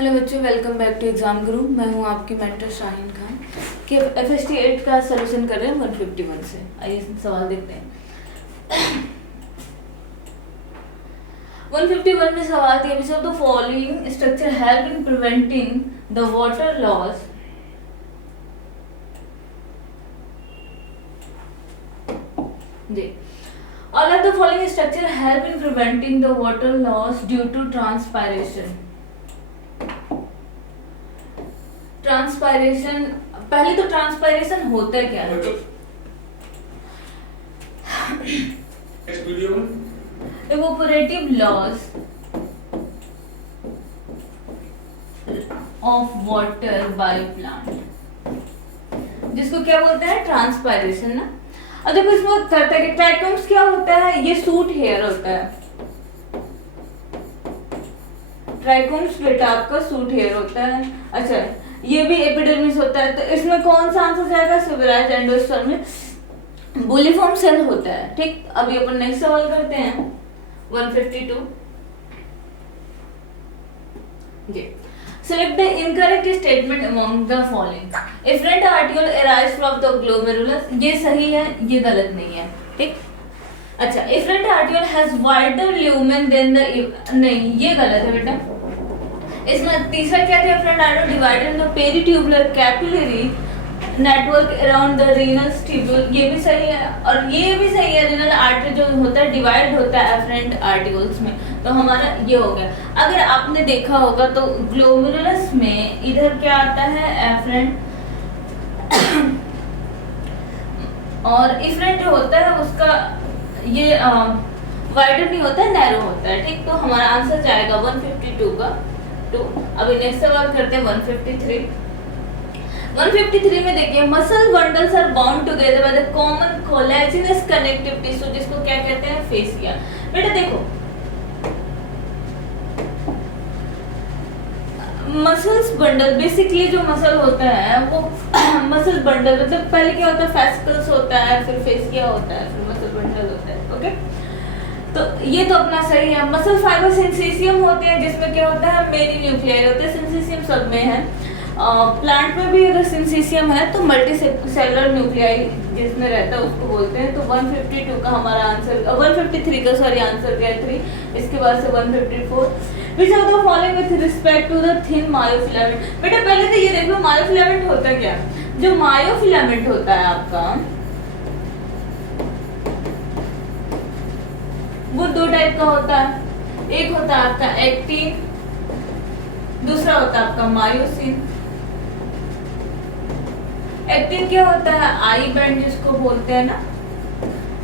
Hello बच्चों, welcome back to exam गुरु। मैं हूं आपकी मेंटर शाहीन खान कि FST 8 का सलूशन कर रहे हैं 151 से। आइए सवाल देखते हैं। 151 में सवाल दिया, which of the following structure help in preventing the water loss जी all of the following structure help in preventing the water loss due to transpiration. Transpiration, पहले तो ट्रांसपायरेशन होता क्या है? Evaporative loss of water by plant, जिसको क्या बोलते हैं? ट्रांसपायरेशन ना। और देखो इसमें करता है कि ट्राइकोम्स क्या होता है? ये सूट हेयर होता है। ट्राइकोम्स बेटा आपका सूट हेयर होता है। अच्छा, ये भी एपिडर्मिस होता है। तो इसमें कौन सा आंसर जाएगा? सिविलाइज्ड एंडोस्पर्म में बुलिफॉर्म सेल होता है। ठीक, अभी अपन नेक्स्ट सवाल करते हैं 152 जी। Select the incorrect statement among the following. Efferent arteriole arise from the glomerulus, ये सही है, ये गलत नहीं है। ठीक, अच्छा, efferent arteriole has wider lumen than the, नहीं ये गलत है बेटा। इसमें तीसरा क्या था? efferent arteriole divided into peritubular capillary network around the renal tubule, ये भी सही है। और ये भी सही है, renal artery जो होता है डिवाइड होता है efferent arterioles में, तो हमारा ये हो गया। अगर आपने देखा होगा तो ग्लोमेरुलस में इधर क्या आता है? एफरेंट, और इफरेंट जो होता है उसका ये वाइडर नहीं होता है, नैरो होता है। ठीक, तो हमारा आंसर जाएगा 152 का 2। अभी नेक्स्ट सवाल करते हैं 153। 153 में देखिए, muscle bundles are bound together by the common collagenous connective tissue, जिसको क्या कहते हैं? फेसिया। बेटा देखो, मसल्स बंडल, बेसिकली जो मसल होता है वो मसल बंडल मतलब पहले क्या होता है? फेसिकल्स होता है, फिर फेसिया होता है, फिर मसल बंडल होता है। ओके, तो ये तो अपना सही है। मसल फाइबर सिंसेसियम होते हैं, जिसमें क्या होता है? मेनी न्यूक्लियाई होते हैं। सिंसेसियम सब में है। प्लांट में भी अगर सिंसेसियम है तो मल्टी सेलुलर न्यूक्लियाई जिसमें रहता है उसको बोलते हैं। तो 152 का हमारा आंसर, 153 का सॉरी आंसर गया 3। इसके बाद से 154। Which of the following with respect to the thin myofilament? बेटा पहले तो ये देख लो मायोफिलामेंट होता क्या? जो मायोफिलामेंट होता है आपका वो दो टाइप का होता है। एक होता है आपका एक्टिन, दूसरा होता है आपका मायोसिन। एक्टिन क्या होता है? आई बैंड जिसको बोलते हैं ना,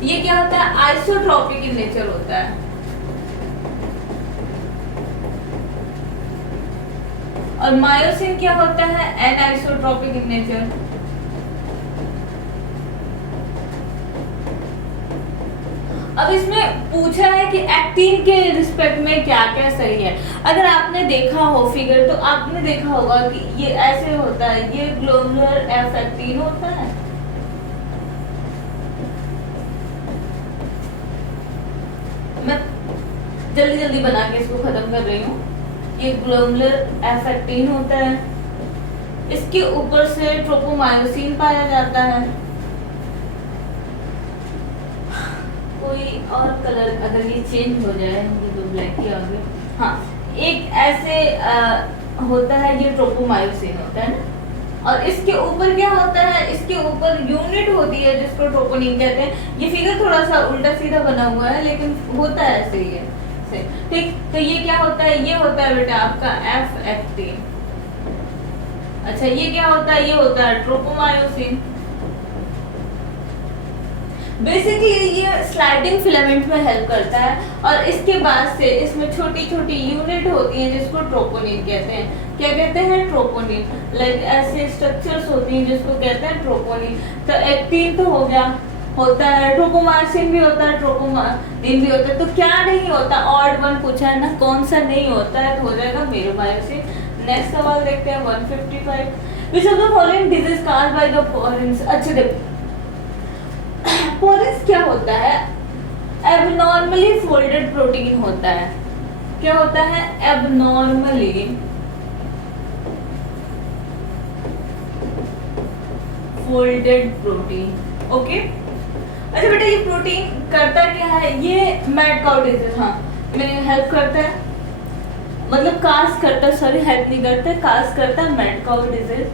ये क्या होता है? आइसोट्रोपिक इन नेचर होता है। और मायोसिन क्या होता है? Anisotropic in nature. अब इसमें पूछा है कि एक्टिन के रिस्पेक्ट में क्या क्या सही है। अगर आपने देखा हो फिगर तो आपने देखा होगा कि ये ऐसे होता है, ये ग्लोबुलर F-एक्टिन होता है। मैं जल्दी जल्दी बना के इसको खत्म कर रही हूँ। ये ग्लोबुलर F-एक्टिन होता है, इसके ऊपर से ट्रोपोमायोसिन पाया जाता है। कोई और कलर अगर ये चेंज हो जाए, ये तो ब्लैक के आगे, हाँ, एक ऐसे होता है, ये ट्रोपोमायोसिन होता है ना। और इसके ऊपर क्या होता है? इसके ऊपर यूनिट होती है जिसको ट्रोपोनिन कहते हैं। ये फिगर थोड़ा सा उल्टा सीधा बना हुआ है लेकिन होता है ऐसे ही है। ठीक, तो ये क्या होता है? ये होता है बेटा आपका F-एक्टिन। अच्छा, ये क्या होता है? ये होता है ट्रोपोमायोसिन। बेसिकली ये स्लाइडिंग फिलामेंट में हेल्प करता है। और इसके बाद से इसमें छोटी छोटी यूनिट होती हैं जिसको ट्रोपोनिन कहते हैं। क्या कहते हैं? ट्रोपोनिन। लाइक ऐसे स्ट्रक्चर्स होती हैं जिसको कहते हैं ट्रोपोनिन। तो एक्टिन तो हो गया, होता है, ट्रोपोमायोसिन भी होता है, ट्रोपोनिन भी होता है। तो क्या नहीं होता? ऑड वन पूछा है ना, कौन सा नहीं होता है? तो हो जाएगा मेरोमायोसिन। नेक्स्ट सवाल देखते हैं 155। Which of the following disease caused by the prions? अच्छा देखो, पोरेंस क्या होता है? एबनॉर्मली फोल्डेड प्रोटीन होता है। क्या होता है? Abnormally folded protein. ओके, अच्छा बेटा ये प्रोटीन करता क्या है? ये मैड काउ डिजीज, हाँ मेरे हेल्प करता है, मतलब काज करता है, सॉरी हेल्प नहीं करता, काज करता है मैड काउ डिजीज।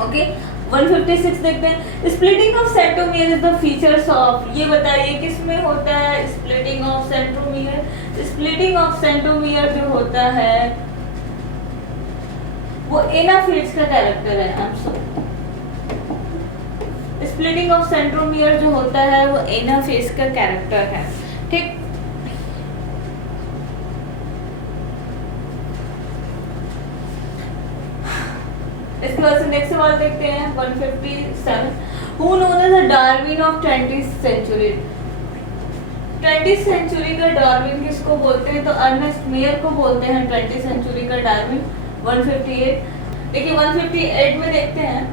ओके 156 देखते हैं, splitting of centromere is the features of, ये बताइए किस में होता है splitting of centromere? Splitting of centromere जो होता है वो एनाफेज का कैरेक्टर है। I am sorry, splitting of centromere जो होता है वो एनाफेज का कैरेक्टर है, ठीक। इसके बाद से नेक्स्ट सवाल देखते हैं 157, who known as the Darwin of 20th century? 20th century का डार्विन किसको बोलते हैं? तो अर्नेस्ट मेयर को बोलते हैं 20th सेंचुरी का डार्विन। 158 देखिए 158 में देखते हैं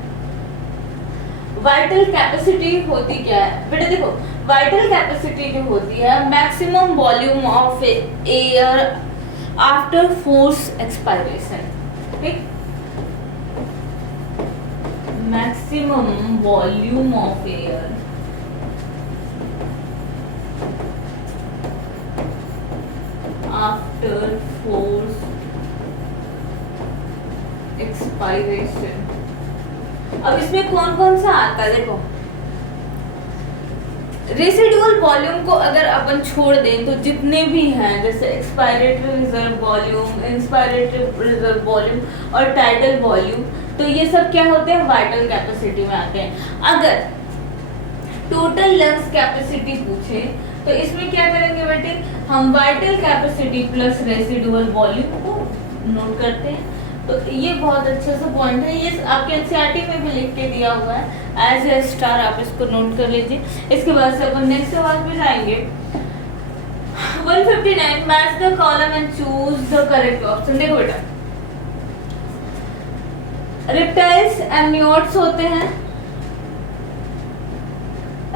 वाइटल कैपेसिटी होती क्या है बेटा? देखो वाइटल कैपेसिटी जो होती है maximum volume of air after force expiration, ठीक। Maximum volume of air after force expiration. अब इसमें कौन कौन सा आता है? देखो रेसिडुअल वॉल्यूम को अगर अपन छोड़ दें तो जितने भी हैं जैसे expiratory reserve volume, inspiratory reserve volume और टाइडल वॉल्यूम, तो ये सब क्या होते हैं? वाइटल कैपेसिटी में आते हैं। अगर टोटल लंग्स कैपेसिटी पूछे तो इसमें क्या करेंगे बेटे? हम vital capacity plus residual volume को नोट करते हैं। तो ये बहुत अच्छा सा पॉइंट है, ये आपके एनसीईआरटी में भी लिख के दिया हुआ है एज ए स्टार, आप इसको नोट कर लीजिए। इसके बाद से अपन नेक्स्ट सवाल पे जाएंगे 159, match the column and choose the correct option. देखो बेटा रेप्टाइल्स एमनियोट्स होते हैं,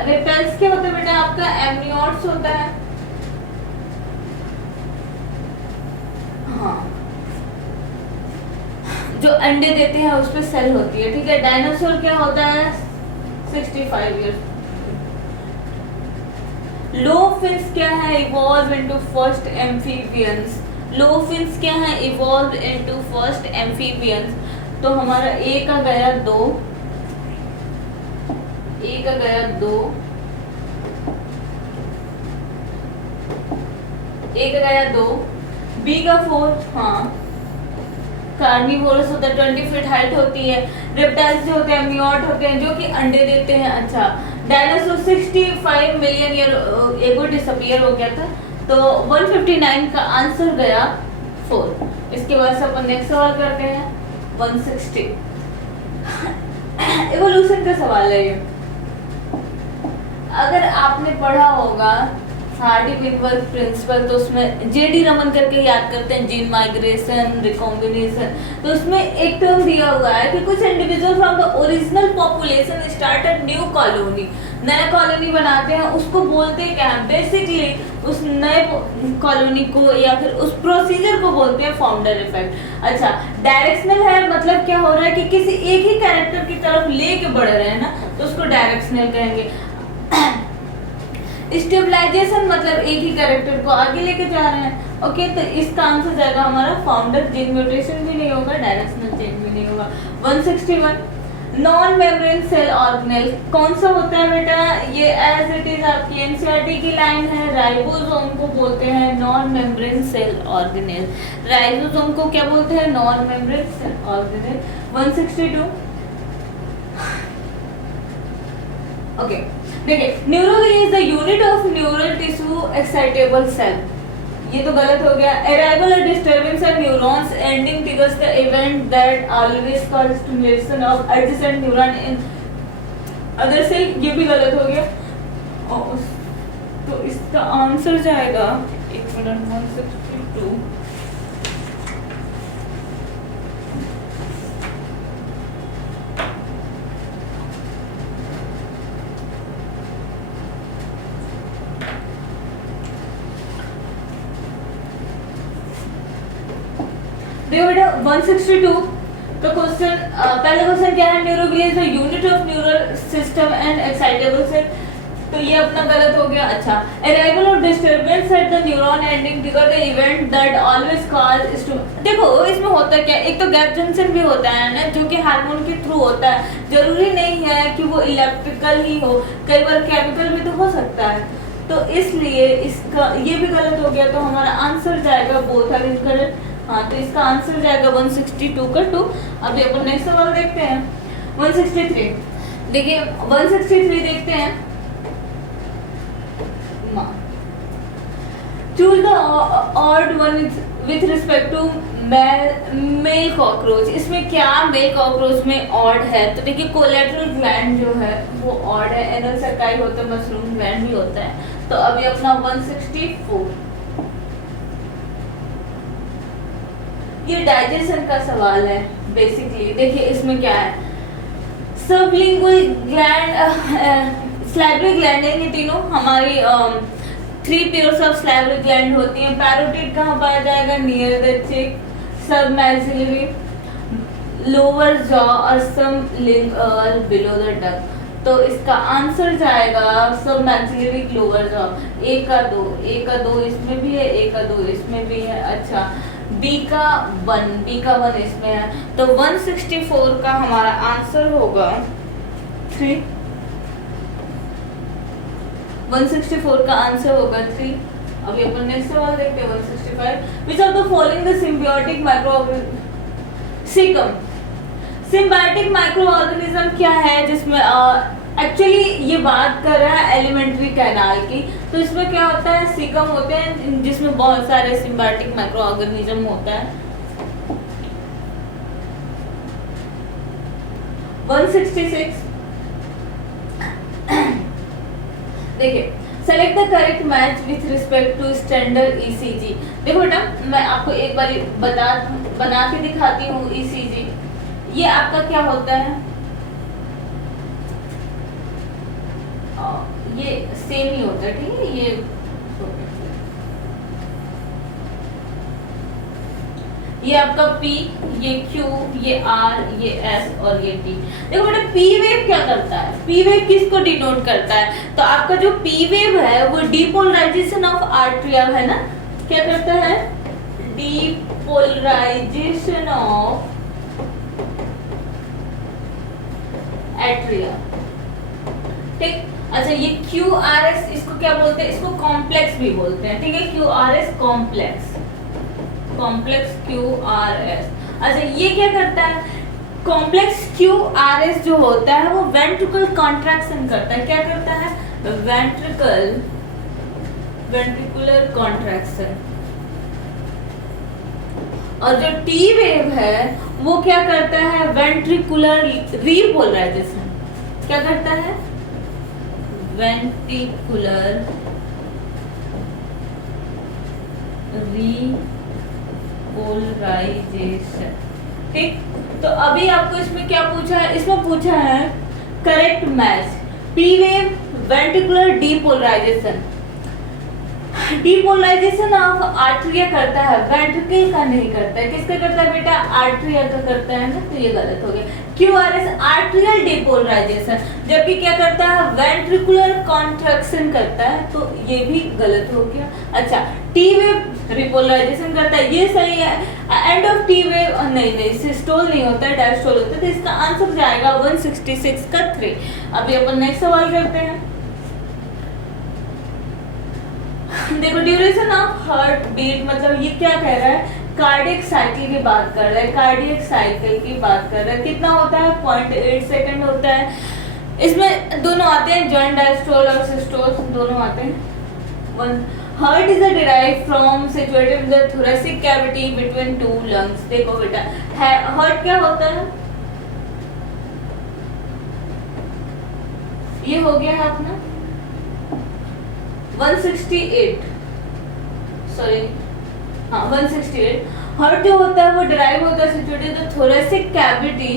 रेप्टाइल्स क्या होता है बेटा? आपका एमनियोट्स होता है, हाँ जो अंडे देते हैं उस पे सेल होती है, ठीक है। डायनासोर क्या होता है? 65 ईयर्स। लो फिन्स क्या है? Evolve into first amphibians. Lobe fins क्या है? Evolve into first amphibians. तो हमारा ए का गया 2, ए का गया 2, ए का गया 2, बी का 4, हाँ कार्निवोरस होता है, 20 फीट हाइट होती है। रेप्टाइल्स जो होते हैं एमनियोट होते हैं जो कि अंडे देते हैं। अच्छा dinosaur 65 million year ago disappear हो गया था, तो 159 का आंसर गया 4। इसके बाद से अपन नेक्स्ट सवाल करते हैं 160, एवोल्यूशन का सवाल है ये। अगर आपने पढ़ा होगा हार्डी-विंटवर्थ प्रिंसिपल तो उसमें जेडी रमन करके याद करते हैं, जीन माइग्रेशन, रिकॉम्बिनेशन। तो उसमें एक टर्म दिया हुआ है कि कुछ individual from the original population started new colony, नया कॉलोनी बनाते हैं, उसको बोलते क्या है? बेसिकली उस नए कॉलोनी को या फिर उस प्रोसीजर को बोलते हैं फाउंडर इफेक्ट। अच्छा डायरेक्शनल है, मतलब क्या हो रहा है कि किसी एक ही कैरेक्टर की तरफ लेके बढ़ रहे हैं ना, तो उसको डायरेक्शनल कहेंगे। स्टेबलाइजेशन मतलब एक ही कैरेक्टर को आगे लेके जा रहे हैं। ओके तो इसका आंसर जाएगा हमारा फाउंडर, जीन म्यूटेशन भी नहीं होगा, डायरेक्शनल चेंज भी नहीं होगा। 161 नॉन मेम्ब्रेन सेल ऑर्गेनेल कौन सा होता है बेटा? ये एज इट इज आपकी एनसीईआरटी की लाइन है, राइबोसोम को बोलते हैं non membrane cell organelle. Ribosome को क्या बोलते हैं? Non membrane cell organelle. 162 okay देखिए neuron is the unit of neural tissue excitable cell, ये तो गलत हो गया। अराइवल और disturbance of neurons ending triggers the event that always cause stimulation of adjacent neuron in other cell, ये भी गलत हो गया। तो इसका आंसर जाएगा 162। देखो बेटा 162 तो क्वेश्चन पहला क्वेश्चन क्या है, neuroglia is the unit of neural system and excitable cell. तो ये अपना गलत हो गया। अच्छा, arrival of disturbance at the neuron ending trigger the event that always cause देखो इसमें होता क्या, एक तो गैप जंक्शन भी होता है ना, जो कि हार्मोन के थ्रू होता है। जरूरी नहीं है कि वो इलेक्ट्रिकल ही हो, कई बार केमिकल भी तो हो सकता है। तो इसलिए इसका ये भी गलत हो गया। तो हमारा आंसर जाएगा बोथ आर इनकरेक्ट। हाँ, तो इसका आंसर जाएगा 162 का 2। अभी अपन नेक्स्ट सवाल देखते हैं 163। देखिए 163 देखते हैं। Choose the odd one with respect to male cockroach. इसमें क्या मेल कॉकरोच में ऑड है? तो देखिए कोलेटरल ग्लैंड जो है वो ऑड है, एनल सर्काई होता है, मशरूम ग्लैंड भी होता है। तो अभी अपना 164, ये डाइजेशन का सवाल है बेसिकली। देखिए इसमें क्या है, सबलिंगुअल ग्लैंड, स्लैबरी ग्लैंड है, ये तीनों हमारी 3 पेयर्स ऑफ स्लैबरी ग्लैंड होती हैं। पैरोटिड कहाँ पाया जाएगा? नियर द चिक, सब मैक्सिलरी, लोअर जॉ और सम बिलो द टंग। तो इसका आंसर जाएगा सब मैक्सिलरी लोअर जॉ। ए का 2 इसमें भी है, ए का 2 इसमें भी है। अच्छा, बी का 1 इसमें है। तो 164 का हमारा आंसर होगा 3। 164 का आंसर होगा 3। अभी अपन नेक्स्ट सवाल देखते हैं 165। विच of the following the symbiotic symbiotic micro organism क्या है जिसमें एक्चुअली ये बात कर रहा है एलिमेंट्री कैनाल की। तो इसमें क्या होता है, सीकम होते हैं जिसमें बहुत सारे सिम्बायोटिक माइक्रो ऑर्गेनिज्म होता है। 166 देखिए, select the correct match with respect to standard ECG. देखो बेटा, मैं आपको एक बार बना के दिखाती हूँ ईसीजी। ये आपका क्या होता है, ये सेम ही होता है, ठीक है। ये आपका P, ये Q, ये R, ये S और ये T। देखो बेटा, P वेव क्या करता है? P वेव किसको डिनोट करता है? तो आपका जो P वेव है वो डिपोलराइजेशन ऑफ आर्ट्रिया है ना। क्या करता है? डिपोलराइजेशन ऑफ एट्रिया, ठीक। अच्छा, ये QRS इसको क्या बोलते हैं? इसको कॉम्प्लेक्स भी बोलते हैं, ठीक है। QRS complex QRS। अच्छा, ये क्या करता है? कॉम्प्लेक्स QRS जो होता है वो वेंट्रिकल कॉन्ट्रैक्शन करता है। क्या करता है? Ventricular contraction. और जो T वेव है वो क्या करता है? Ventricular repolarisation. क्या करता है? वेंट्रिकुलर पोलराइजेशन, ठीक। तो अभी आपको इसमें क्या पूछा है? इसमें पूछा है correct match P wave ventricular depolarisation. Depolarisation of atria करता है, वेंट्रिकल का नहीं करता है। किसका करता है बेटा? आर्ट्रिया का करता है ना। तो ये गलत हो गया। क्यूआरएस आर्ट्रियल डीपोलराइजेशन, जबकि क्या करता है? वेंट्रिकुलर कॉन्ट्रैक्शन करता है। तो ये भी गलत हो गया। अच्छा, टी वेव रिपोलराइजेशन करता है, ये सही है। एंड ऑफ टी वेव नहीं, सिस्टोल नहीं होता है, डायस्टोल होता है। तो इसका आंसर जाएगा 166 का 3। अभी अपन नेक्स्ट सवाल करते हैं। देखो, ड्यूरेशन ऑफ हार्ट बीट, मतलब ये क्या कह रहा है? कार्डियक साइकिल की बात कर रहा है। कार्डियक साइकिल की बात कर रहा है। कितना होता है? 0.8 सेकंड होता है। इसमें दोनों आते हैं, जॉइंट डायस्टोल और सिस्टोल दोनों आते हैं। Heart is derived from situated in the thoracic cavity between two lungs. देखो बेटा, हार्ट क्या होता है? ये हो गया है अपना 168, सॉरी हाँ 168। हार्ट जो होता है वो डिराइव होता है situated in the thoracic cavity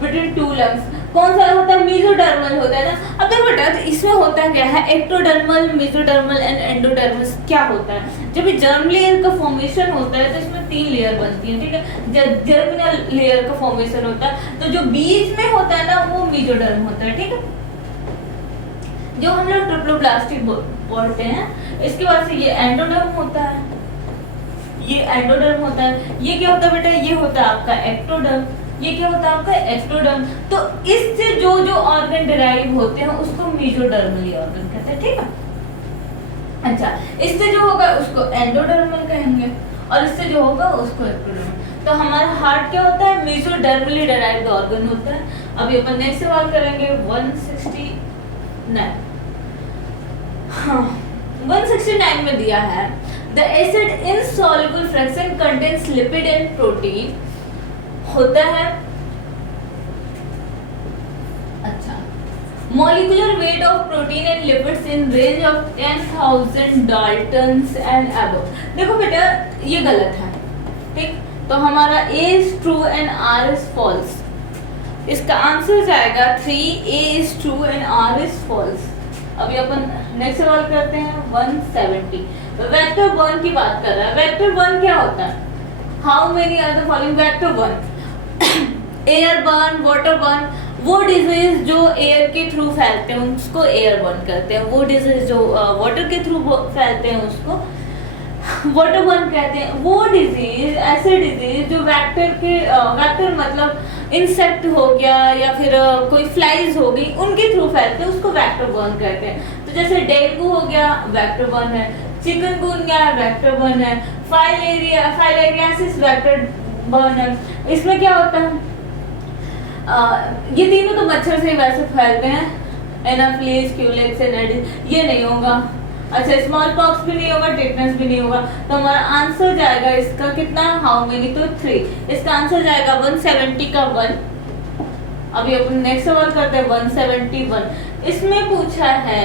between two lungs. कौन सा होता है? मेसोडर्मल होता है ना। अब देखो बेटा, तो इसमें होता क्या है, एक्टोडर्मल, मेसोडर्मल एंड एंडोडर्मल क्या होता है? जब ये जर्म लेयर का फॉर्मेशन होता है तो इसमें 3 लेयर बनती है, ठीक है। जर्मिनल लेयर का फॉर्मेशन होता है, तो जो बीच में होता है ना वो मेसोडर्म होता है, ठीक है, जो हम लोग ट्रिप्लोब्लास्टिक बोलते हैं। इसके बाद से ये एंडोडर्म होता है, ये एंडोडर्म होता है। ये क्या होता है बेटा? ये होता है आपका एक्टोडर्म। ये क्या होता है आपका? एक्टोडर्म। तो इससे जो जो ऑर्गन डिराइव होते हैं उसको मेसोडर्मल ऑर्गन कहते हैं, ठीक है। अच्छा, इससे जो होगा उसको एंडोडर्मल कहेंगे और इससे जो होगा उसको एक्टोडर्मल। तो हमारा हार्ट क्या होता है? मेसोडर्मली डिराइव्ड ऑर्गन होता है। अभी अपन नेक्स्ट सवाल करेंगे 169। हाँ, 169 में दिया है the acid insoluble fraction contains lipid and protein होता है। अच्छा, molecular weight of protein and lipids in range of 10,000 Dalton's and above. देखो बेटा, ये गलत है, ठीक। तो हमारा A is true and R is false। इसका आंसर जाएगा 3, A is true and R is false। अभी अपन नेक्स्ट सवाल करते हैं 170। वेक्टर 1 की बात कर रहा है। वेक्टर 1 क्या होता है? How many are the following? Vector 1 airborne, waterborne. वो डिजीज जो एयर के थ्रू फैलते हैं उसको एयर बर्न करते हैं। वो डिजीज जो वाटर के थ्रू फैलते हैं उसको वाटर बर्न कहते हैं। वो डिजीज, ऐसे डिजीज जो वेक्टर के वेक्टर मतलब इंसेक्ट हो गया या फिर कोई फ्लाइज हो गई, उनके थ्रू फैलते हैं, उसको वेक्टर बर्न कहते हैं। तो जैसे डेंगू हो गया, वेक्टर बर्न है। चिकनगुनिया वेक्टर बर्न है। फाइलेरियासिस वेक्टर बर्न है। इसमें क्या होता है? ये तीनों तो मच्छर से ही वैसे फैलते हैं, एनाफिलीज, क्यूलेक्स, एनाइटिस। ये नहीं होगा। अच्छा, स्मॉल पॉक्स भी नहीं होगा, टेटनस भी नहीं होगा। तो हमारा आंसर जाएगा इसका कितना? How many? तो 3। इसका आंसर जाएगा 170 का 1। अभी अपन नेक्स्ट सवाल करते हैं 171। इसमें पूछा है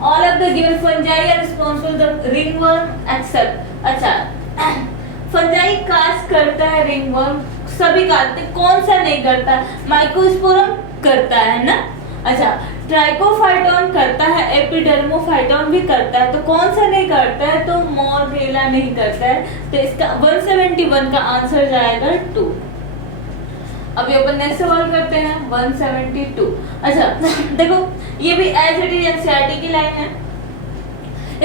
all of the given fungi are responsible the ringworm except. अच्छा, फंजाई कास्ट करता है, रिंगवर्म सभी काटते, कौन सा नहीं करता? माइकोस्पोरम करता है ना। अच्छा, ट्राइकोफाइटोन करता है, एपिडर्मोफाइटोन भी करता है, तो कौन सा नहीं करता है? तो मोरगेला नहीं करता है। तो इसका 171 का आंसर जाएगा 2। अभी अपन नेक्स्ट सवाल करते हैं 172। अच्छा देखो, ये भी एज इट इज एनसीईआरटी की लाइन है।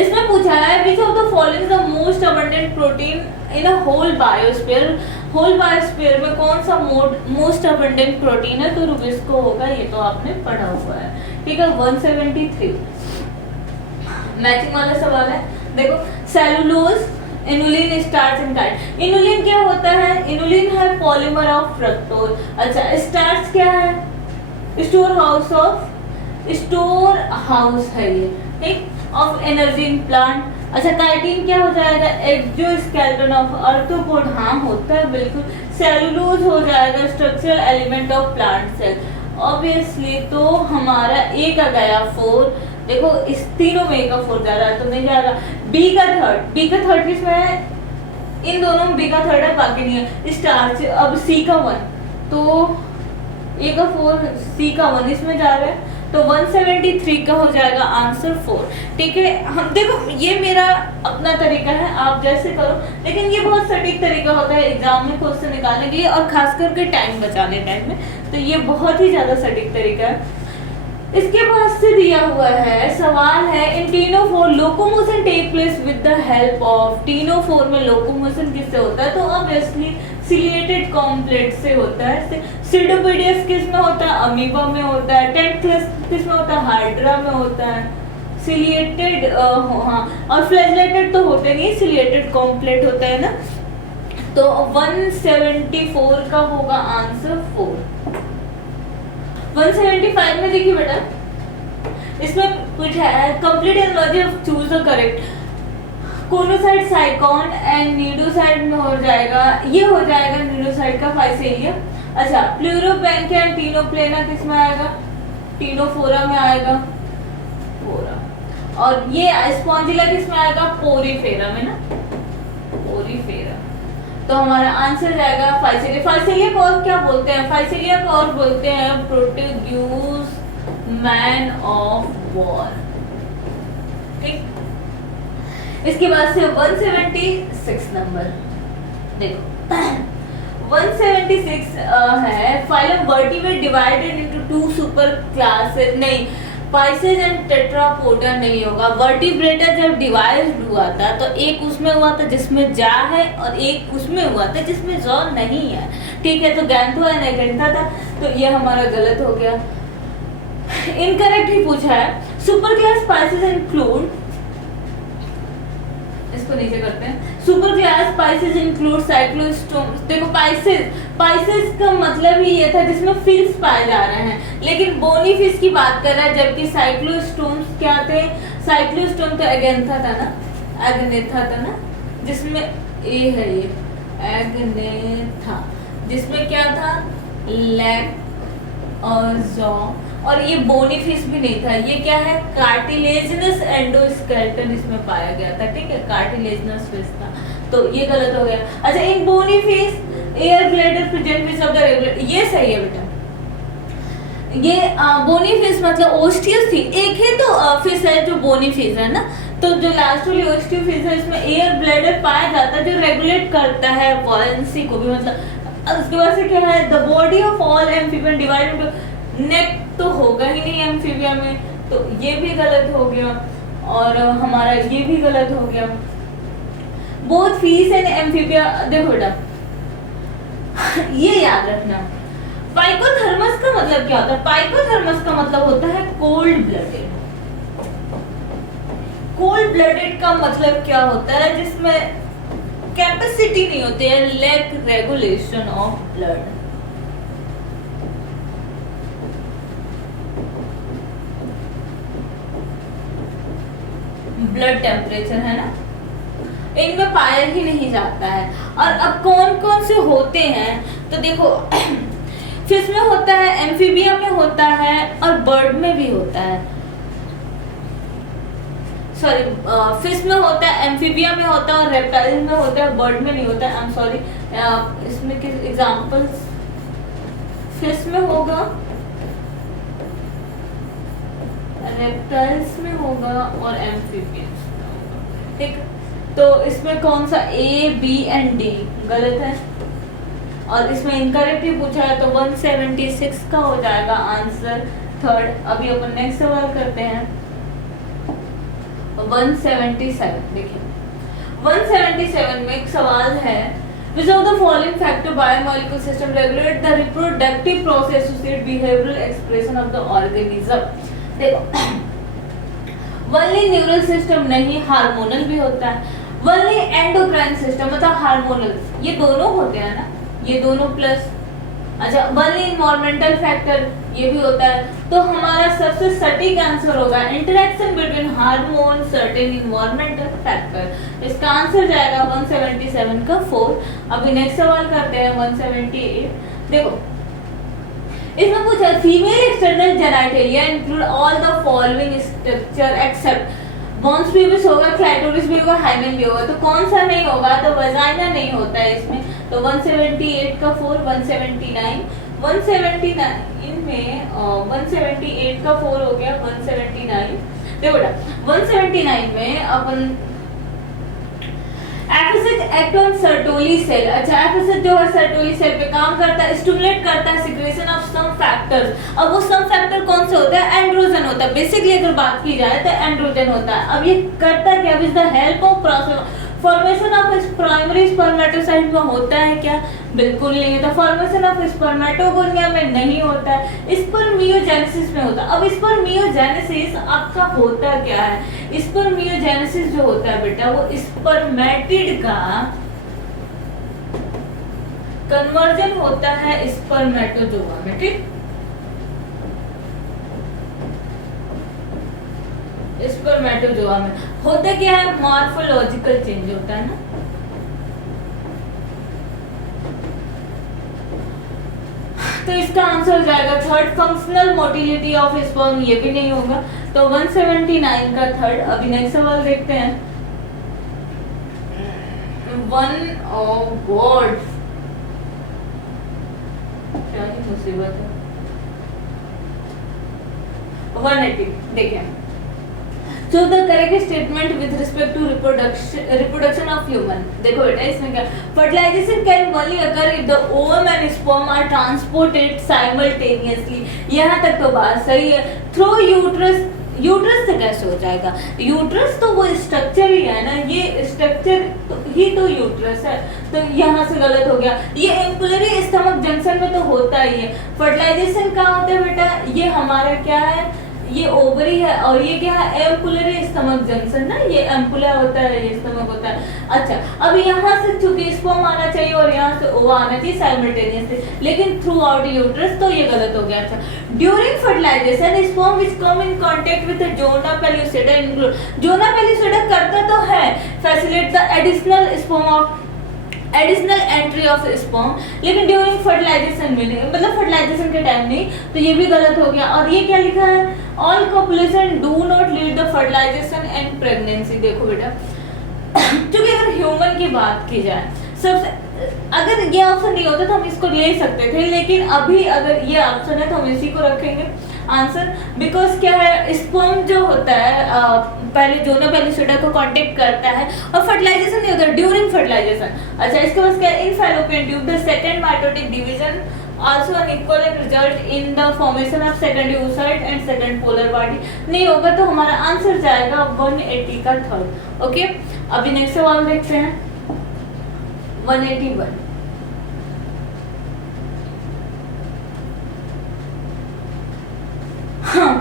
इसमें पूछा है which of the following the most abundant protein in a whole biosphere. Whole biosphere में कौन सा मोस्ट अबंडेंट प्रोटीन है? तो रुबिस्को होगा। ये तो आपने पढ़ा हुआ है, ठीक है। 173 मैचिंग वाला सवाल है। देखो, cellulose, inulin, starch and carb. Inulin क्या होता है? इनुलिन है पॉलीमर ऑफ फ्रक्टोज। अच्छा, स्टार्च क्या है? स्टोर हाउस है ये, ठीक, ऑफ एनर्जी इन प्लांट। अच्छा, काइटिन क्या हो जाएगा? Exoskeleton of arthropod. हाँ, होता है बिल्कुल। सेलुलोज हो जाएगा structural element of plant cell. Obviously तो हमारा ए का गया 4। देखो, इस तीनों में ए का 4 जा रहा है तो नहीं जा रहा। बी का थर्ड किसमें है? इन दोनों में बी का थर्ड है, बाकी नहीं है। स्टार्च। अब सी का 1, तो ए का 4, सी का 1 इसमें जा रहा है, तो 173 का हो जाएगा आंसर 4, ठीक है। हम देखो, ये मेरा अपना तरीका है, आप जैसे करो, लेकिन ये बहुत सटीक तरीका होता है एग्जाम में क्वेश्चन निकालने के लिए और खास करके टाइम बचाने टाइम में, तो ये बहुत ही ज्यादा सटीक तरीका है। इसके बाद से दिया हुआ है सवाल है in ctenophore locomotion take place with the help of. Ctenophore में लोकोमोशन किससे होता है? तो ऑब्वियसली सिलिएटेड कॉम्प्लेट से होता है। सीडोपेडियस किस में होता है? अमीबा में होता है। टेंटक्लस किस में होता है? हाइड्रा में होता है। सिलिएटेड हाँ, और फ्लैजेलेटेड तो होते नहीं, सिलिएटेड कॉम्प्लेट होता है ना। तो 174 का होगा आंसर 4। 175 में देखिए बेटा, इसमें पूछा है complete analogy of choose the correct. Choanocyte sycon and cnidocyte में हो जाएगा, ये हो जाएगा नीडोसाइट का फाइसेलिया। अच्छा, प्लूरोबैंकिया एंड टीनोप्लेना किस में आएगा? टीनोफोरा में आएगा, फोरा। और ये स्पॉन्जिला किस में आएगा? पोरीफेरा में ना, पोरीफेरा। तो हमारा आंसर जाएगा फाइसेलिया। फाइसेलिया को और क्या बोलते हैं? फाइसेलिया को और बोलते हैं प्रोटेग्यूज मैन ऑफ वॉर। ठीक, इसके बाद से 176 नंबर देखो 176 है phylum vertebrate divided into two super classes. नहीं, पाइसेस एंड टेट्रापोडा नहीं होगा। वर्टिब्रेटा जब डिवाइड हुआ था तो एक उसमें हुआ था जिसमें जा है और एक उसमें हुआ था जिसमें जॉ नहीं है। ठीक है, तो गैंथो एंड एगेंथा था, तो ये हमारा गलत हो गया। इनकरेक्ट ही पूछा है। सुपर क्लास पाइसेस इंक्लूड, इसको नीचे करते हैं। Super class spices include cyclostomes. देखो स्पाइसेस का मतलब ही ये था जिसमें फिश पाए जा रहे हैं, लेकिन बोनी फिश की बात कर रहा है, जबकि साइक्लोस्टोम्स क्या थे? साइक्लोस्टोम तो एगेंथा था ना, एगनेथा था ना, जिसमें ए है ये एगनेथा, जिसमें क्या था? लैक और जॉ, और ये बोनी फिश भी नहीं था। ये क्या है? कार्टिलेजिनस एंडोस्केलेटन इसमें पाया गया था। ठीक है, कार्टिलेजिनस फिश था, तो ये गलत हो गया। अच्छा, in bony fish air bladder present which of the regular, ये सही है बेटा। ये बोनी फिश मतलब ओस्टियस थी। एक है तो फिश है जो बोनी फिश है ना, तो जो लास्ट वाली ओस्टियस फिश है इसमें एयर ब्लैडर पाया जाता है जो रेगुलेट करता है बुओयंसी को भी। मतलब उसके बाद से क्या है? The body of all amphibian divide into, neck तो होगा ही नहीं एम्फीबिया में, तो ये भी गलत हो गया और हमारा ये भी गलत हो गया। बोथ फिश एंड एम्फीबिया, देखो बेटा ये याद रखना, पाइकोथर्मस का मतलब क्या होता है? पाइकोथर्मस का मतलब होता है कोल्ड ब्लडेड। कोल्ड ब्लडेड का मतलब क्या होता है? जिसमें कैपेसिटी नहीं होती है, lack regulation of blood. Blood temperature है ना, इनमें पाया ही नहीं जाता है। और अब कौन कौन से होते हैं? तो देखो फिश में होता है, एम्फीबिया में होता है और बर्ड में भी होता है। सॉरी, फिश में होता है, एम्फीबिया में होता है और रेप्टाइल में होता है, बर्ड में नहीं होता है। आई एम सॉरी, इसमें किस एग्जांपल्स? फिश में होगा, रेप्टाइल्स में होगा और एम्फीबियंस में होगा। ठीक, तो इसमें कौन सा? ए, बी एंड डी गलत है, और इसमें इनकरेक्ट ही पूछा है, तो 176 का हो जाएगा आंसर थर्ड। अभी अपन नेक्स्ट सवाल करते हैं 177। देखिए 177 में एक सवाल है, which of the following factor biomolecular system regulate the reproductive process associated behavioral expression of the organism? देखो वनली न्यूरल सिस्टम नहीं, हार्मोनल भी होता है। वनली एंडोक्राइन सिस्टम मतलब हार्मोनल, ये दोनों होते हैं ना, ये दोनों प्लस। अच्छा, वनली इन्वायरमेंटल फैक्टर ये भी होता है। तो हमारा सबसे सटीक आंसर होगा interaction between hormone certain environmental factor. इसका आंसर जाएगा 177 का 4। अभी नेक्स्ट सवाल करते हैं 178। देखो इसमें पूछा female external genitalia include all the following structure except, mons pubis होगा, क्लाइटोरिस भी होगा, हाइमेन भी होगा। तो कौन सा नहीं होगा? तो वजाइना नहीं होता है इसमें। तो 178 का 4, 179 में 178 का 4 हो गया 179। देखो बेटा 179 में अपन FSH act on Sertoli cell. अच्छा, एफएसएच जो है सर्टोली सेल पे काम करता है, स्टिमुलेट करता है सिक्रेशन ऑफ सम फैक्टर्स। अब वो सम फैक्टर कौन से होता है? एंड्रोजन होता है। बेसिकली अगर बात की जाए तो एंड्रोजन होता है। अब ये करता क्या? With the help of formation of primary spermatocyte में होता है क्या? बिल्कुल नहीं होता। फॉर्मेशन ऑफ स्पर्मेटोगोनिया में नहीं होता है, स्पर्मियोजेनेसिस में होता है। अब स्पर्मियोजेनेसिस आपका होता क्या है? स्पर्मियोजेनेसिस जो होता है बेटा वो स्पर्मेटिड का कन्वर्जन होता है स्पर्मेटोजोआ में। ठीक, स्पर्मेटोजोआ में होता क्या है? मॉर्फोलॉजिकल चेंज होता है ना। तो इसका आंसर हो जाएगा third, functional motility of sperm. ये भी नहीं होगा, तो 179 का थर्ड। अभी नेक्स्ट सवाल देखते हैं 1 गॉड, क्या ही मुसीबत है। 180 देखिए, so the correct statement with respect to reproduction of human, देखो बेटा इसमें क्या, fertilization can only occur if the ovum and sperm are transported simultaneously, यहाँ तक तो बात सही है। through uterus, यूट्रस से कैसे हो जाएगा, यूट्रस तो वो स्ट्रक्चर ही है ना, ये स्ट्रक्चर ही तो यूट्रस है, तो यहाँ से गलत हो गया। ये एम्पुलरी स्टमक जंक्शन में तो होता ही है। फर्टिलाइजेशन कहाँ होता है बेटा, ये हमारा क्या है, ये ओवरी है, और ये क्या है, एम्पुलरी स्टमक जंक्शन ना, ये एम्पुला होता है, ये स्टमक होता है। अच्छा, अब यहाँ से चूंकि स्पर्म आना चाहिए और यहाँ से ओवा आना चाहिए साइमल्टेनियसली, लेकिन थ्रू आउट यूट्रस, तो ये गलत हो गया। अच्छा, during fertilisation sperm which come in contact with zona pellucida include, zona pellucida करता तो है facilitate the additional entry of sperm, लेकिन ड्यूरिंग फर्टिलाइजेशन में नहीं, मतलब फर्टिलाइजेशन के टाइम नहीं, तो ये भी गलत हो गया। और ये क्या लिखा है, all copulation do not lead the fertilisation and pregnancy. देखो बेटा, क्योंकि अगर ह्यूमन की बात की जाए, सबसे अगर ये ऑप्शन नहीं होता तो हम इसको ले सकते थे, लेकिन अभी अगर ये ऑप्शन है तो हम इसी को रखेंगे आंसर, बिकॉज क्या है, स्पर्म जो होता है पहले जोना पेल्यूसिडा को कांटेक्ट करता है और फर्टिलाइजेशन नहीं होता ड्यूरिंग फर्टिलाइजेशन। अच्छा, इसके बाद क्या, in fallopian tube the second mitotic division also unequal and result in the formation of second oocyte and second polar body, नहीं होगा तो हमारा आंसर जाएगा 180 का थर्ड। ओके, अभी नेक्स्ट सवाल देखते हैं 181। हाँ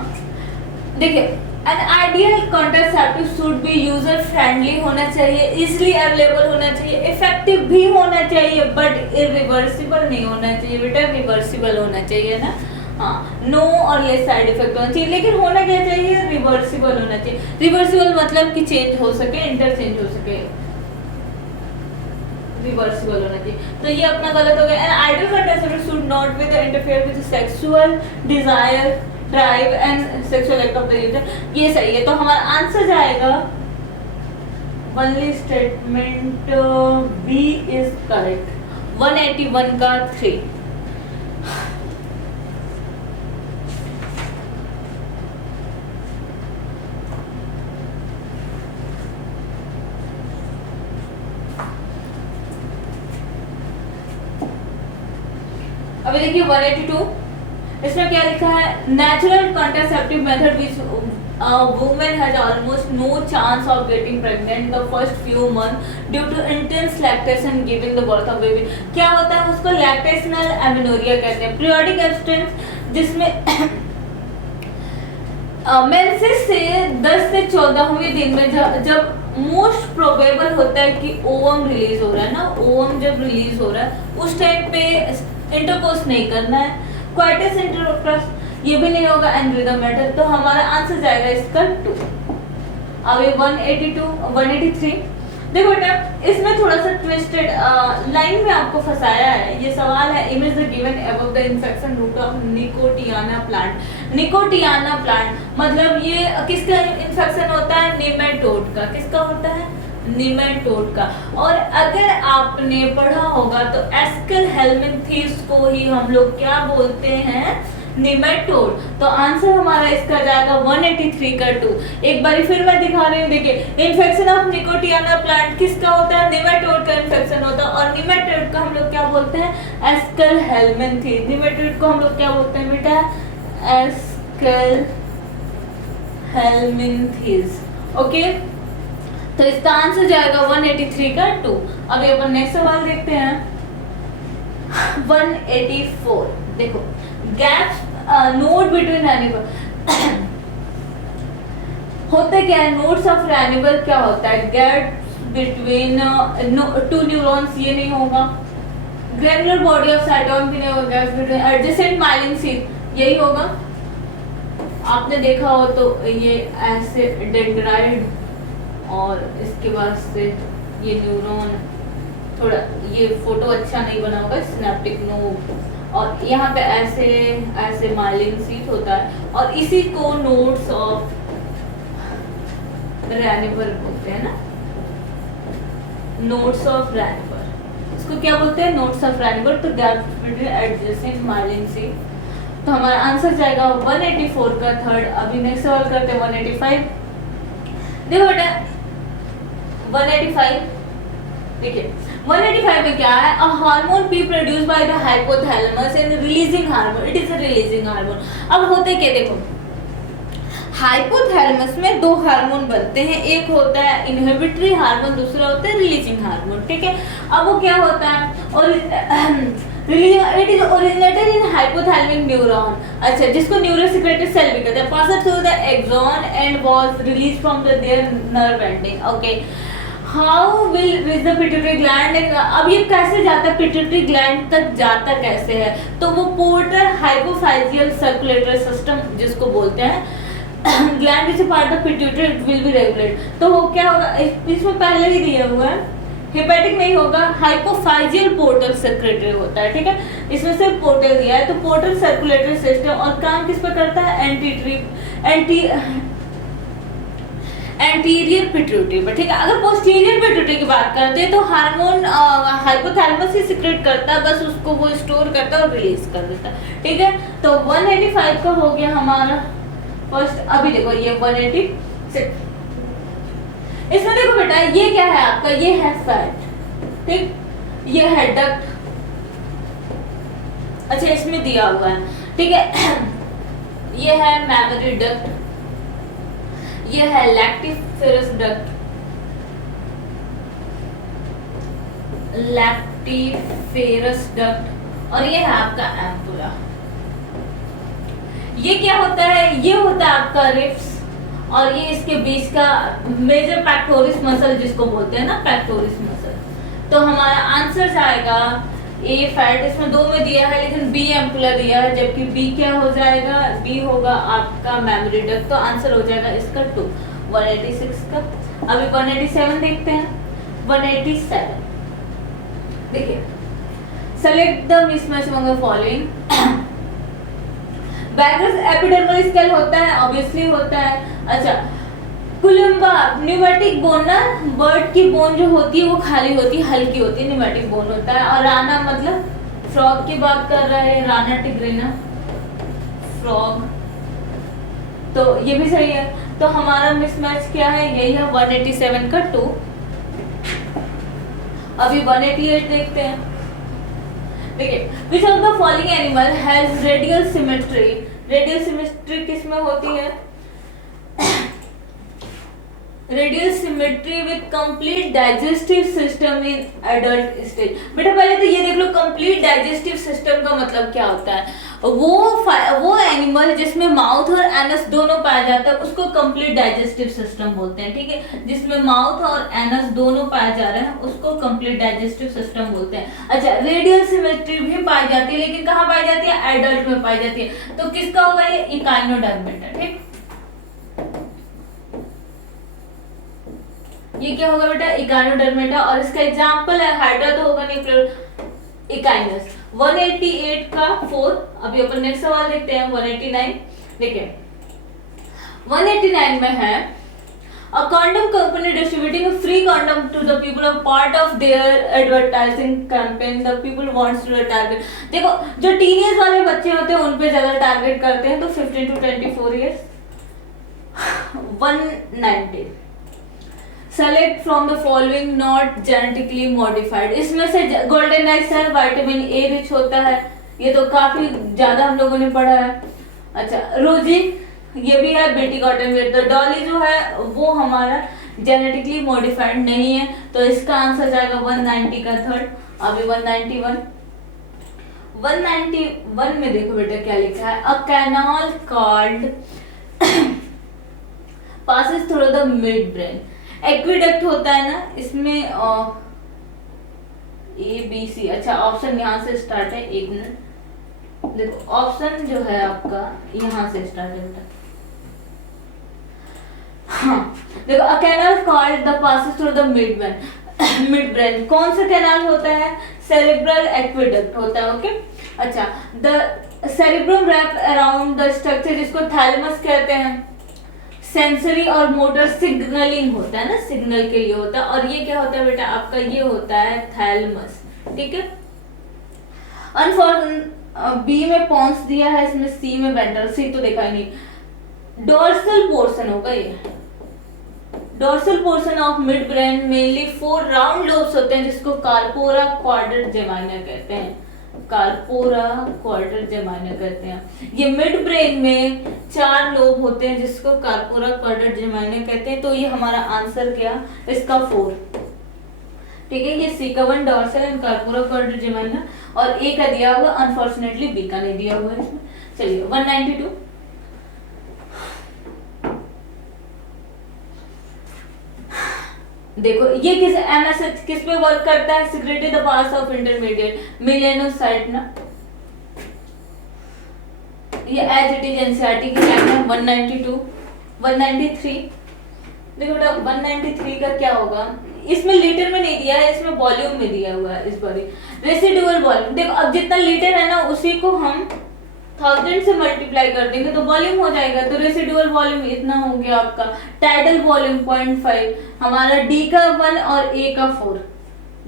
देखिए, N ideal contraceptive should be user friendly होना चाहिए, इजिली अवेलेबल होना चाहिए, इफेक्टिव भी होना चाहिए, बट इरिवर्सिबल नहीं होना चाहिए बेटा, रिवर्सिबल होना चाहिए ना। हाँ, नो और लेस साइड इफेक्ट होना चाहिए, लेकिन होना क्या चाहिए, रिवर्सिबल होना चाहिए। रिवर्सिबल मतलब कि चेंज हो सके, इंटरचेंज हो सके, रिवर्सिबल होना चाहिए। तो ये अपना गलत हो गया। An ideal contraceptive should not be the interfere with sexual desire, drive and sexual act of the user, ये सही है। तो हमारा आंसर जाएगा only statement B is correct, 181 का 3। अभी देखिए 182, इसमें क्या लिखा है, natural contraceptive method which women has almost no chance of getting pregnant the first few month due to intense lactation giving the birth of baby. क्या होता है, उसको लैक्टेशनल एमेनोरिया कहते हैं, पीरियोडिक एब्स्टेंस, जिसमें मेंसेस से 10 से 14वें दिन में जब मोस्ट प्रोबेबल होता है कि ओवम रिलीज हो रहा है ना, ओवम जब रिलीज हो रहा है उस टाइम पे इंटरकोर्स नहीं करना है, क्वाइटस इंटरकोर्स ये भी नहीं होगा, एंड रिदम मैटर। तो हमारा आंसर जाएगा इसका 2। अभी 183 देखो बेटा, इसमें थोड़ा सा ट्विस्टेड लाइन में आपको फंसाया है। ये सवाल है, image the given above the infection route of Nicotiana plant. Nicotiana plant मतलब ये किसका इन्फेक्शन होता है, निमेटोड का। किसका होता है, निमेटोड का। और अगर आपने पढ़ा होगा तो एस्केल हेलमिंथेस को ही हम लोग क्या बोलते हैं, निमेटोड। तो आंसर हमारा इसका जाएगा 183 का 2। एक बार फिर मैं दिखा रही हूँ, देखिए इन्फेक्शन ऑफ निकोटियाना प्लांट किसका होता है, निमेटोड का इन्फेक्शन होता है। और निमेटोड को हम लोग क्या बोलते हैं, एस्केल हेलमिंथेस। निमेटोड को हम लोग क्या बोलते हैं बेटा, एस्केल हेलमिंथेस। ओके, तो इसका आंसर जाएगा 183 का 2। अभी अपन नेक्स्ट सवाल देखते हैं 184। देखो, गैप्स नोड बिटवीन रैनिबल होता क्या है, नोड्स ऑफ रैनिबल क्या होता है, गैप्स बिटवीन टू न्यूरॉन्स, ये नहीं होगा। ग्रैनुलर बॉडी ऑफ साइटोन भी नहीं होगा, gaps between adjacent myelin sheath यही होगा। आपने देखा हो तो ये ऐसे डेंड्राइड और इसके बाद से ये न्यूरॉन, थोड़ा ये फोटो अच्छा नहीं बना होगा, सिनेप्टिक नोड, और यहाँ पे ऐसे ऐसे माइलिन शीथ होता है, और इसी को नोड्स ऑफ रैनिबल बोलते हैं ना, नोड्स ऑफ रैनबर, इसको क्या बोलते हैं, नोड्स ऑफ रैनबर, तो गैप बिटवीन एडजेसेंट मार्जिन से। तो हमारा आंसर जाएगा 184 का थर्ड। अभी नेक्स्ट सवाल करते हैं 185। देखो बेटा 185, देखिए 185 में क्या है, a hormone B produce by the hypothalamus and releasing hormone, it is a releasing hormone. अब होते क्या, देखो हाइपोथैलेमस में दो हार्मोन बनते हैं, एक होता है इनहिबिटरी हार्मोन, दूसरा होता है रिलीजिंग हार्मोन, ठीक है। अब वो क्या होता है, और it is originated in hypothalamic neuron, अच्छा, जिसको न्यूरोसेक्रेटरी सेल भी कहते हैं, pass through the axon and was release from the there nerve ending, okay. How will reach the pituitary gland, अब ये कैसे जाता है पिट्यूटरी ग्लैंड तक, जाता कैसे है, तो वो पोर्टर हाइपोफाइजियल सर्कुलेटरी सिस्टम जिसको बोलते हैं, gland which part of pituitary will be regulate. तो वो क्या होगा, इसमें पहले ही दिया हुआ है, हेपेटिक नहीं होगा, हाइपोफाइजियल पोर्टल सेक्रेटरी होता है, ठीक है। इसमें सिर्फ पोर्टल दिया है, तो पोर्टल सर्कुलेटरी सिस्टम, और काम किस पे करता है, एंटीरियर पिट्यूटरी पर, ठीक है। अगर पोस्टीरियर पिट्यूटरी की बात करते हैं तो हार्मोन हाइपोथैलेमस ही सिक्रेट करता है, बस उसको वो स्टोर करता है और रिलीज कर देता है, ठीक है। तो 185 का हो गया हमारा फर्स्ट। अभी देखो ये 186, इसमें देखो बेटा ये क्या है आपका, ये है फैट, ठीक, ये है डक्ट, अच्छा इसमें दिया हुआ है, ठीक है। ये है मैमरी डक्ट, ये है लैक्टिफेरस डक्ट, लैक्टिफेरस डक्ट, और ये है आपका एम्पुला। ये क्या होता है, ये होता है आपका रिब्स, और ये इसके बीच का मेजर पेक्टोरिस मसल जिसको बोलते हैं ना, पेक्टोरिस मसल। तो हमारा आंसर जाएगा ए फैट, इसमें दो में दिया है लेकिन बी एम्पुला दिया है, जबकि बी क्या हो जाएगा, बी होगा आपका मेमोरी डक्ट, तो आंसर हो जाएगा इसका 2, 186 का। अभी 187 देखते हैं। 187 देखिए, select the mismatch among the following. Beggars epidermal scale होता है, ऑब्वियसली होता है। अच्छा, कुलुम्बा न्यूमेटिक बोन ना, बर्ड की बोन जो होती है वो खाली होती है, हल्की होती है, न्यूमेटिक बोन होता है। और राना मतलब फ्रॉग की बात कर रहा है, राना टिग्रिना फ्रॉग, तो ये भी सही है। तो हमारा मिसमैच क्या है, यही है 187 का 2। अभी 188 देखते हैं। देखिए, which of the following animal has radial symmetry? Radial symmetry किसमें होती है, radial symmetry with complete digestive system in adult stage. बेटा पहले तो ये देख लो, कंप्लीट डाइजेस्टिव सिस्टम का मतलब क्या होता है, वो एनिमल जिसमें माउथ और एनस दोनों पाया जाता है उसको कंप्लीट डाइजेस्टिव सिस्टम बोलते हैं, ठीक है। जिसमें माउथ और एनस दोनों पाए जा रहे हैं उसको कंप्लीट डाइजेस्टिव सिस्टम बोलते हैं। अच्छा, रेडियल सिमेट्री भी पाई जाती है, लेकिन कहाँ पाई जाती है, एडल्ट में पाई जाती है। तो किसका होगा ये, इकाइनोडर्मेटा, ठीक। ये क्या होगा बेटा, इकाइनोडर्मेटा, और इसका एग्जांपल है हाइड्रा, तो होगा न्यूक्लियर इकाइनस। 188 का 4। अभी अपन नेक्स्ट सवाल देखते हैं 189। देखिए 189 में है, a condom company distributing a free condom to the people of part of their advertising campaign, the people wants to target। देखो जो टीनेज वाले बच्चे होते हैं उन पे ज्यादा टारगेट करते हैं, तो 15 to 24 years। 190, select from the following not genetically modified. इसमें से गोल्डन राइस है, विटामिन ए रिच होता है, ये तो काफी ज्यादा हम लोगों ने पढ़ा है। अच्छा, रोजी ये भी है, बेटी कॉटन वेयर। तो डॉली जो है वो हमारा जेनेटिकली मॉडिफाइड नहीं है, तो इसका आंसर जाएगा 190 का थर्ड। अभी 191। 191 में देखो बेटा क्या लिखा है, a canal called passes through the mid brain. Aqueduct होता है ना, इसमें ए बी सी। अच्छा, ऑप्शन यहाँ से स्टार्ट है, एक मिनट देखो, ऑप्शन जो है आपका यहाँ से स्टार्ट है। हाँ देखो, a canal called the passes through the mid brain. Mid brain कौन सा कैनाल होता है, सेरेब्रल एक्विडक्ट होता है, ओके। अच्छा, the cerebrum wrap around the structure जिसको थैलेमस कहते हैं, सेंसरी और मोटर सिग्नलिंग होता है ना, सिग्नल के लिए होता है। और ये क्या होता है बेटा आपका, ये होता है थैलेमस, ठीक है। बी में पॉन्स दिया है, इसमें सी में वेंट्रल, सी तो देखा ही नहीं। डोर्सल पोर्शन होगा ये, dorsal portion of mid brain mainly 4 round lobes होते हैं जिसको कार्पोरा क्वाड्रेंट जेमाइना कहते हैं, कार्पोरा क्वाड्रेंट जेमाइना कहते हैं। ये मिड ब्रेन में 4 लोब होते हैं जिसको कार्पोरा क्वाड्रेंट जेमाइना कहते हैं। तो ये हमारा आंसर क्या इसका 4, ठीक है। ये सी का 1 डोर्सल एंड कार्पोरा क्वाड्रेंट जेमाइना, और ए का दिया हुआ, अनफॉर्चुनेटली बी का नहीं दिया हुआ है इसमें। चलिए 192, देखो ये किस एमएसएच किस पे वर्क करता है, secretory the parts of intermediate melanocyte ना, ये एज इट इज एनसीईआरटी की लाइन है। 192, 193, देखो बेटा 193 का क्या होगा, इसमें लीटर में नहीं दिया है, इसमें वॉल्यूम में दिया हुआ है इस बार। रेसिडुअल वॉल्यूम, देखो अब जितना लीटर है ना उसी को हम 1000 से मल्टीप्लाई कर देंगे तो वॉल्यूम हो जाएगा। तो रेसिडुअल वॉल्यूम इतना हो गया आपका। टाइडल वॉल्यूम 0.5, हमारा डी का 1 और ए का 4,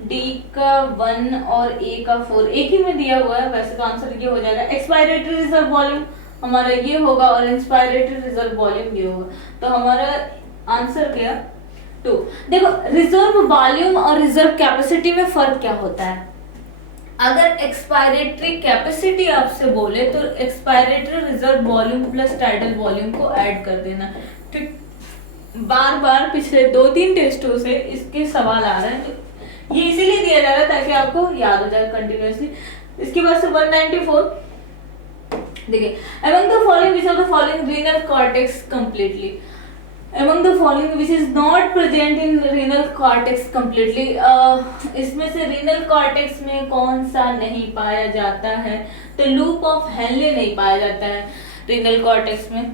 डी का 1 और ए का 4 एक ही में दिया हुआ है, वैसे तो आंसर ये हो जाएगा। एक्सपायरेटरी रिजर्व वॉल्यूम हमारा ये होगा और इंस्पायरेटरी रिजर्व वॉल्यूम ये होगा। तो हमारा आंसर क्या 2। देखो रिजर्व वॉल्यूम और रिजर्व कैपेसिटी में फर्क क्या होता है। अगर एक्सपायरेटरी कैपेसिटी आपसे बोले तो expiratory reserve volume plus tidal volume को ऐड कर देना, ठीक। बार बार पिछले 2-3 टेस्टों से इसके सवाल आ रहे हैं, तो ये इसीलिए दिया जा रहा है ताकि आपको याद हो जाए कंटिन्यूअसली। इसके बाद से 194, देखिए among the following which of the following renal cortex completely, among the following which is not present in renal cortex completely, इसमें से renal cortex में कौन सा नहीं पाया जाता है, तो लूप ऑफ हेनले नहीं पाया जाता है renal cortex में।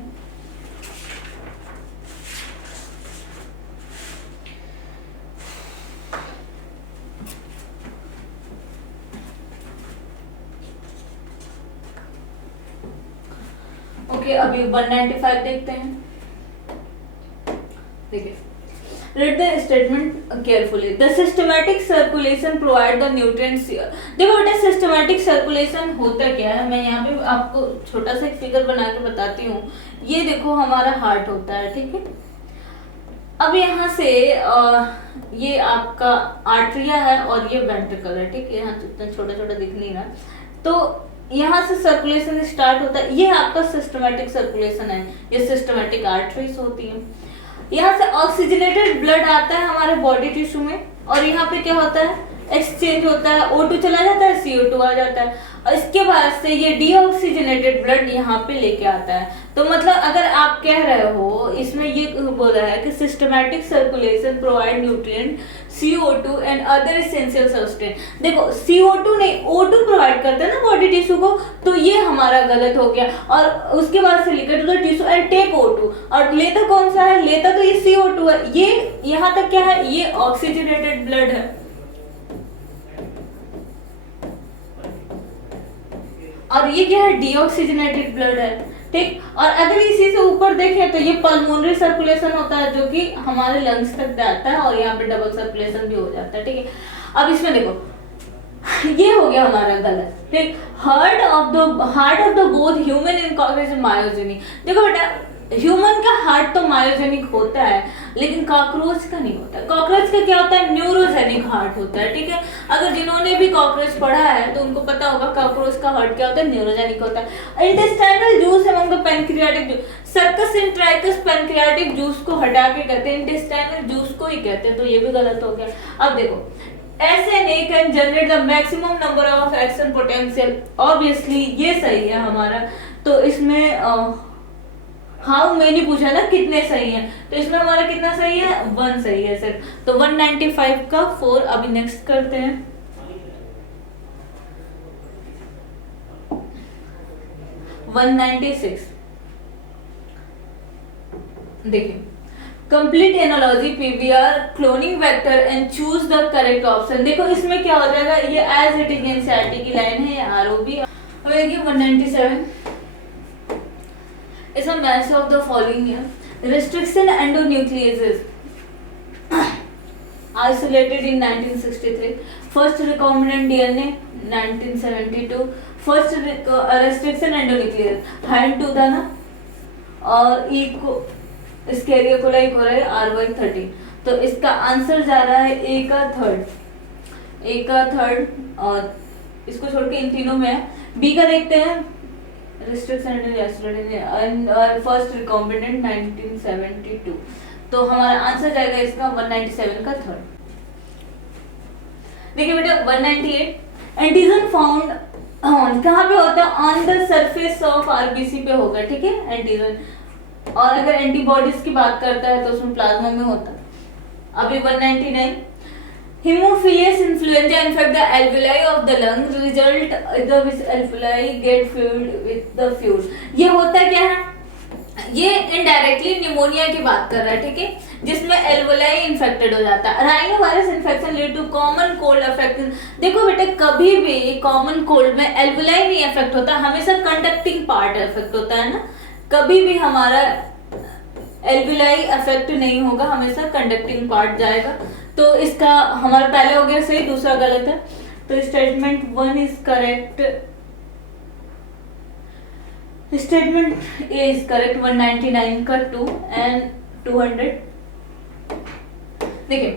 ओके अभी 195 देखते हैं। देखिए read the statement carefully, the systematic circulation provide the nutrients। देखो बेटा सिस्टमैटिक सर्कुलेशन होता क्या है, मैं यहाँ पे आपको छोटा सा एक फिगर बना के बताती हूँ। ये देखो हमारा हार्ट होता है, ठीक है। अब यहाँ से ये आपका आर्टरिया है और ये वेंट्रिकल है, ठीक है। यहाँ इतना छोटा छोटा दिख नहीं रहा, तो यहाँ से सर्कुलेशन स्टार्ट होता है, ये आपका सिस्टमैटिक सर्कुलेशन है, ये सिस्टमैटिक आर्टरीज होती है। यहाँ से ऑक्सीजनेटेड ब्लड आता है हमारे बॉडी टिश्यू में, और यहाँ पे क्या होता है एक्सचेंज होता है, O2 चला जाता है, CO2 आ जाता है, और इसके बाद से ये डीऑक्सीजनेटेड ब्लड यहाँ पे लेके आता है। तो मतलब अगर आप कह रहे हो इसमें ये बोला है कि systematic circulation provide nutrient CO2 and other essential substance. देखो CO2 नहीं O2 प्रोवाइड करता है ना बॉडी टिश्यू को, तो ये हमारा गलत हो गया। और उसके बाद से लिखा to the tissue and take O2, और लेता कौन सा है, लेता तो ये CO2 है। ये यहाँ तक क्या है, ये ऑक्सीजनेटेड ब्लड है, और ये क्या है डीऑक्सीजनेटेड ब्लड है, ठीक। और अगर इसी से ऊपर देखें तो ये पल्मोनरी सर्कुलेशन होता है जो कि हमारे लंग्स तक जाता है, और यहाँ पे डबल सर्कुलेशन भी हो जाता है, ठीक है। अब इसमें देखो ये हो गया हमारा गलत, ठीक। Heart of the both human and cockroach myogenic. देखो बेटा ह्यूमन का हार्ट तो मायोजेनिक होता है, लेकिन कॉकरोच का नहीं होता। कॉकरोच का क्या होता है, न्यूरोजेनिक हार्ट होता है, ठीक है। अगर जिन्होंने भी कॉकरोच पढ़ा है तो उनको पता होगा कॉकरोच का हार्ट क्या होता है, न्यूरोजेनिक होता है। Intestinal juice among the pancreatic juice, succus entericus pancreatic juice को हटा के कहते हैं इंटेस्टाइनल जूस को ही कहते हैं, तो ये भी गलत हो गया। अब देखो SNA can generate the maximum number of action potential, obviously ये सही है हमारा। तो इसमें हाउ मैनी पूछा ना कितने सही हैं, तो इसमें हमारा कितना सही है, 1 सही है सिर्फ। तो 195 का 4। अभी नेक्स्ट करते हैं 196। देखिए complete analogy PBR cloning vector and choose the correct option. देखो इसमें क्या हो जाएगा, ये एज इट इज एनसीईआरटी की लाइन है, ये ROB। अब देखिए 197, इसमें मैच ऑफ द फॉलोइंग है। restriction endonucleases isolated in 1963, first recombinant DNA 1972, first restriction endonuclease hand to था ना, और ई को स्केरिया कोलाई कोलाई R130, तो इसका आंसर जा रहा है ए का थर्ड, और इसको छोड़ के इन तीनों में है। बी का देखते हैं, रिस्ट्रिक्शन और फर्स्ट रिकॉम्बिनेंट 1972, तो हमारा आंसर जाएगा इसका 197 का थर्ड। देखिए बेटा 198 एंटीजन फाउंड कहाँ पे होता है, on the surface of RBC पे होगा, ठीक है एंटीजन, और अगर एंटीबॉडीज की बात करता है तो उसमें प्लाज्मा में होता है। अभी 199 Hemophilus influenza infect the alveoli of the lung, result the alveoli get filled with the fluid। ये होता क्या है, ये इनडायरेक्टली निमोनिया की बात कर रहा है, ठीक है, जिसमें एल्वोलाई इन्फेक्टेड हो जाता है। Rhinovirus infection lead to common cold affection. देखो बेटे कभी भी कॉमन कोल्ड में एल्वोलाई नहीं अफेक्ट होता, हमेशा कंडक्टिंग पार्ट अफेक्ट होता है ना, कभी भी हमारा एल्वोलाई अफेक्ट नहीं होगा, हमेशा कंडक्टिंग पार्ट जाएगा। तो इसका हमारा पहले हो गया सही, दूसरा गलत है, तो statement 1 is correct, statement A is correct. 199 का 2 एंड 200। देखिए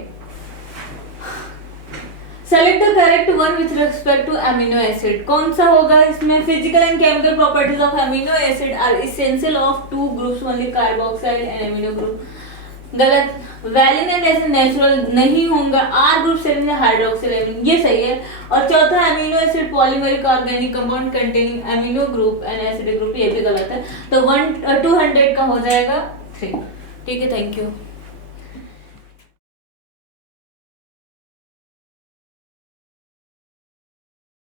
select the correct one with respect to amino acid, कौन सा होगा इसमें, physical and chemical properties of amino acid are essential of two groups only, carboxyl and amino group. गलत, valine and acid natural नहीं होगा, R group serine hydroxyl amine, ये सही है। और चौथा amino acid polymeric organic compound containing amino group and acid group, ये भी गलत है। तो 200 का हो जाएगा 3। ठीक है, थैंक यू।